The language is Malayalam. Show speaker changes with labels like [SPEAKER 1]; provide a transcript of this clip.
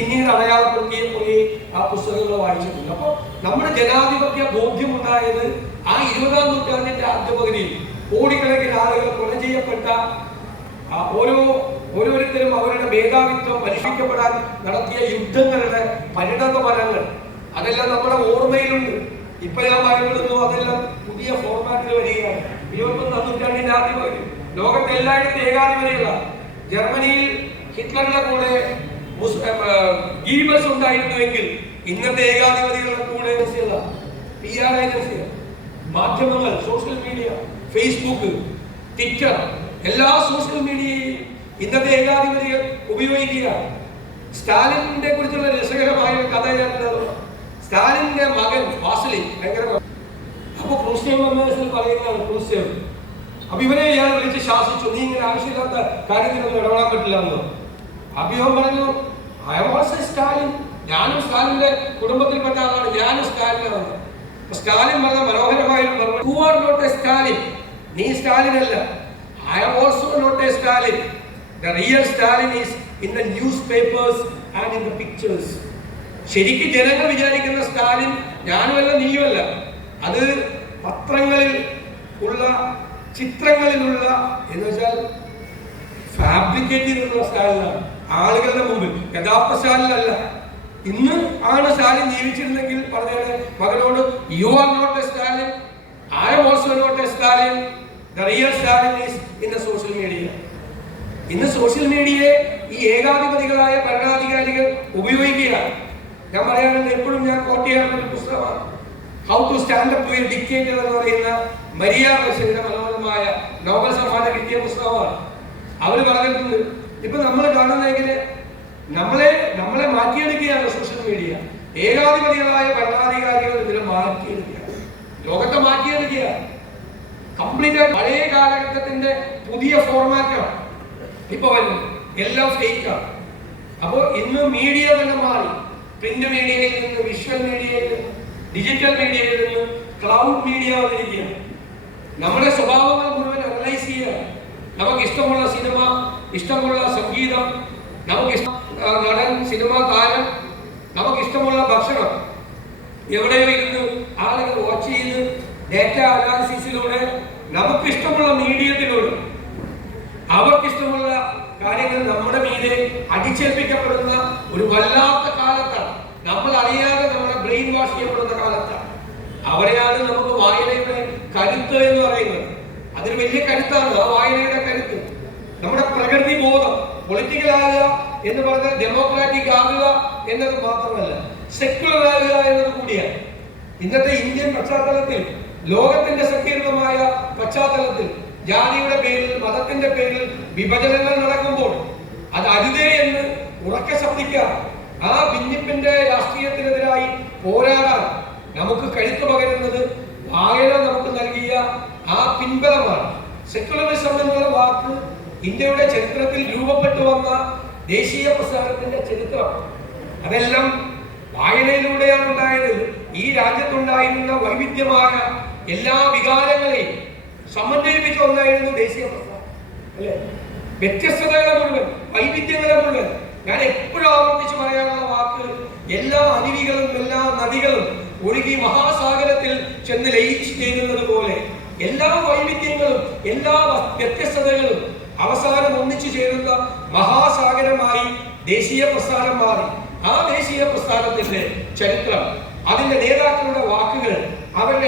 [SPEAKER 1] പിന്നീട് അടയാളപ്പെടുത്തിയ കുറെ ആ പുസ്തകങ്ങൾ വായിച്ചിട്ടുണ്ട്. അപ്പോൾ നമ്മുടെ ജനാധിപത്യ ബോധ്യമുണ്ടായത് ആ ഇരുപതാം നൂറ്റാണ്ടിന്റെ ആദ്യ പകുതിയിൽ കോടിക്കണക്കിന് ആളുകൾ കൊല ചെയ്യപ്പെട്ട ഓരോ ഓരോരുത്തരും അവരുടെ മേധാവിത്വം പരിഷ്കരിക്കപ്പെടാൻ നടത്തിയ യുദ്ധങ്ങളുടെ പരിണത ഫലങ്ങൾ അതെല്ലാം നമ്മുടെ ഓർമ്മയിലുണ്ട്. ഇപ്പൊ ഞാൻ പറയുന്നു അതെല്ലാം പുതിയ ഫോർമാറ്റിൽ വരികയാണ്. ഇരുപത്തൊന്നാം നൂറ്റാണ്ടിന്റെ ആദ്യ പകുതി ലോകത്തെ എല്ലായിടത്തും ജർമ്മനിയിൽ ഹിറ്റ്ലറിന്റെ കൂടെ ഏ, ഉണ്ടായിരുന്നുവെങ്കിൽ ഇന്നത്തെ ഏകാധിപതികളുടെ കൂടെ പി ആർ മാധ്യമങ്ങൾ സോഷ്യൽ മീഡിയ ഫേസ്ബുക്ക് ട്വിറ്റർ എല്ലാ സോഷ്യൽ മീഡിയയും ഇന്നത്തെ ഏകാധിപതികൾ ഉപയോഗിക്കുക. സ്റ്റാലിനെ കുറിച്ചുള്ള രസകരമായ കഥ ഞാൻ സ്റ്റാലിന്റെ മകൻ വാസലി ഭയങ്കര അപ്പൊ ക്രൂസ്റ്റേവ് കമ്മേഴ്സിൽ പറയുന്നതാണ് ക്രൂസ്യം അപ്പൊ ഇവനെ ഞാൻ വിളിച്ച് ശാസിച്ചു. നീ ഇങ്ങനെ ആവശ്യമില്ലാത്ത കാര്യത്തിനൊന്നും ഇടപെടാൻ പറ്റില്ല എന്ന്. ഇവൻ പറഞ്ഞു ഐ സ്റ്റാലിൻ ഞാനും സ്റ്റാലിന്റെ കുടുംബത്തിൽപ്പെട്ട ആളാണ് ഞാനും സ്റ്റാലിനാണ് സ്റ്റാലിൻ പറഞ്ഞ മനോഹരമായ മറുപടി ആർ നോട്ട് എ സ്റ്റാലിൻ നീ സ്റ്റാലിൻ അല്ല I am also not a Stalin the real Stalin is in the news papers and in the pictures ശരിക്കും ജനങ്ങൾ വിചാരിക്കുന്ന സ്റ്റാലിൻ ഞാനുമല്ല നീയുമല്ല. അത് പത്രങ്ങളിൽ ഉള്ള ചിത്രങ്ങളിലുള്ള എന്ന് വെച്ചാൽ ഫാബ്രിക്കേറ്റ് ചെയ്തിട്ടുള്ള സ്റ്റാലിനാണ്. ആളുകളുടെ മുമ്പിൽ. യഥാർത്ഥ സ്റ്റാലിനല്ല ഇന്ന് ആണ് സ്റ്റാലിൻ ജീവിച്ചിരുന്നെങ്കിൽ പറഞ്ഞത് മകനോട് you are not a Stalin I'm also not a Stalin the real Stalin is in the social media ഇന്ന് സോഷ്യൽ മീഡിയയെ ഈ ഏകാധിപതികളായ ഭരണാധികാരികൾ ഉപയോഗിക്കുകയാണ്. ഞാൻ പറയാറുണ്ട് എപ്പോഴും ഞാൻ കോട്ട് ചെയ്യാറുള്ള ഒരു പുസ്തകമാണ്. How to stand up to a എന്ന് പറയുന്ന മരിയ മനോഹരമായ നോബൽ സമ്മാനം കിട്ടിയ പുസ്തകമാണ്. അവർ പറഞ്ഞിട്ടുണ്ട് ഇപ്പൊ നമ്മൾ കാണുന്നെങ്കിൽ നമ്മളെ നമ്മളെ മാറ്റിയെടുക്കുകയാണ് സോഷ്യൽ മീഡിയ ഏകാധിപതികളായ ഭരണാധികാരികൾ ഇതിനെ മാറ്റിയെടുക്കുകയാണ് ലോകത്തെ മാറ്റിയെടുക്കുക. കംപ്ലീറ്റ് പഴയ കാലഘട്ടത്തിന്റെ പുതിയ ഫോർമാറ്റാണ് ഇപ്പൊ വരുന്നത് എല്ലാം ഫേക്കാണ് അപ്പോൾ ഇന്ന് മീഡിയ തന്നെ മാറി. പ്രിന്റ് മീഡിയയിൽ നിന്ന് വിഷ്വൽ മീഡിയയിൽ നിന്ന് ഡിജിറ്റൽ മീഡിയയിൽ നിന്ന് ക്ലൗഡ് മീഡിയ വന്നിരിക്കുകയാണ്. നമ്മുടെ സ്വഭാവങ്ങൾ മുഴുവൻ അനലൈസ് ചെയ്യുകയാണ്. നമുക്ക് ഇഷ്ടമുള്ള സിനിമ ഇഷ്ടമുള്ള സംഗീതം നമുക്ക് ഇഷ്ടം നടൻ സിനിമ താരം നമുക്ക് ഇഷ്ടമുള്ള ഭക്ഷണം. എവിടെയോ ഇരുന്ന് ആളുകൾ വാച്ച് ചെയ്ത് ഡേറ്റ അനാലിസിസിലൂടെ നമുക്ക് ഇഷ്ടമുള്ള മീഡിയത്തിലൂടെ അവർക്കിഷ്ടമുള്ള കാര്യങ്ങൾ നമ്മുടെ മീതെ അടിച്ചേൽപ്പിക്കപ്പെടുന്ന ഒരു വല്ലാത്ത കാലത്താണ്. നമ്മൾ അറിയാതെ നമ്മുടെ ബ്രെയിൻ വാഷ് ചെയ്യപ്പെടുന്ന കാലത്താണ്. അവിടെയാണ് നമുക്ക് വായനയുടെ കരുത്ത് എന്ന് പറയുന്നത്. അതിന് വലിയ കരുത്താണ്. ആ വായനയുടെ കരുത്ത്. നമ്മുടെ പ്രകൃതി ബോധം പൊളിറ്റിക്കൽ ആകുക എന്ന് പറഞ്ഞാൽ ഡെമോക്രാറ്റിക് ആകുക എന്നത് മാത്രമല്ല സെക്യുലർ ആകുക എന്നത് കൂടിയാണ്. ഇന്നത്തെ ഇന്ത്യൻ പശ്ചാത്തലത്തിൽ ലോകത്തിന്റെ സങ്കീർണമായ പശ്ചാത്തലത്തിൽ ജാതിയുടെ പേരിൽ മതത്തിന്റെ പേരിൽ വിഭജനങ്ങൾ നടക്കുമ്പോൾ അത് അരുതേ എന്ന് ഉറക്കെ ശബ്ദിക്കാം ആ ഭിന്നിപ്പിന്റെ രാഷ്ട്രീയത്തിനെതിരായി പോരാടാൻ നമുക്ക് കഴുത്തു പകരുന്നത് വായന നമുക്ക് നൽകിയ ആ പിൻബലമാണ്. സെക്യുലറിസം എന്നുള്ള വാക്ക് ഇന്ത്യയുടെ ചരിത്രത്തിൽ രൂപപ്പെട്ടു വന്ന ദേശീയ പ്രസ്ഥാനത്തിന്റെ ചരിത്രം. അതെല്ലാം വായനയിലൂടെയാണ് ഉണ്ടായത്. ഈ രാജ്യത്തുണ്ടായിരുന്ന വൈവിധ്യമായ എല്ലാ വികാരങ്ങളെയും സമന്വയിപ്പിച്ച ഒന്നായിരുന്നു ദേശീയ പ്രസ്ഥാനം. അല്ലെ? വ്യത്യസ്തതകളെ മുഴുവൻ വൈവിധ്യങ്ങളെ മുഴുവൻ ഞാൻ എപ്പോഴും ആവർത്തിച്ച് പറയാനുള്ള വാക്ക് എല്ലാ അരുവികളും എല്ലാ നദികളും ഒഴുകി മഹാസാഗരത്തിൽ ചെന്ന് ലയിച്ചു ചേരുന്നത് പോലെ എല്ലാ വൈവിധ്യങ്ങളും എല്ലാ വ്യത്യസ്തതകളും അവസാനം ഒന്നിച്ചു ചേരുന്ന മഹാസാഗരമായി ദേശീയ പ്രസ്ഥാനം മാറി. ആ ദേശീയ പ്രസ്ഥാനത്തിന്റെ ചരിത്രം അതിന്റെ നേതാക്കളുടെ വാക്കുകൾ അവരുടെ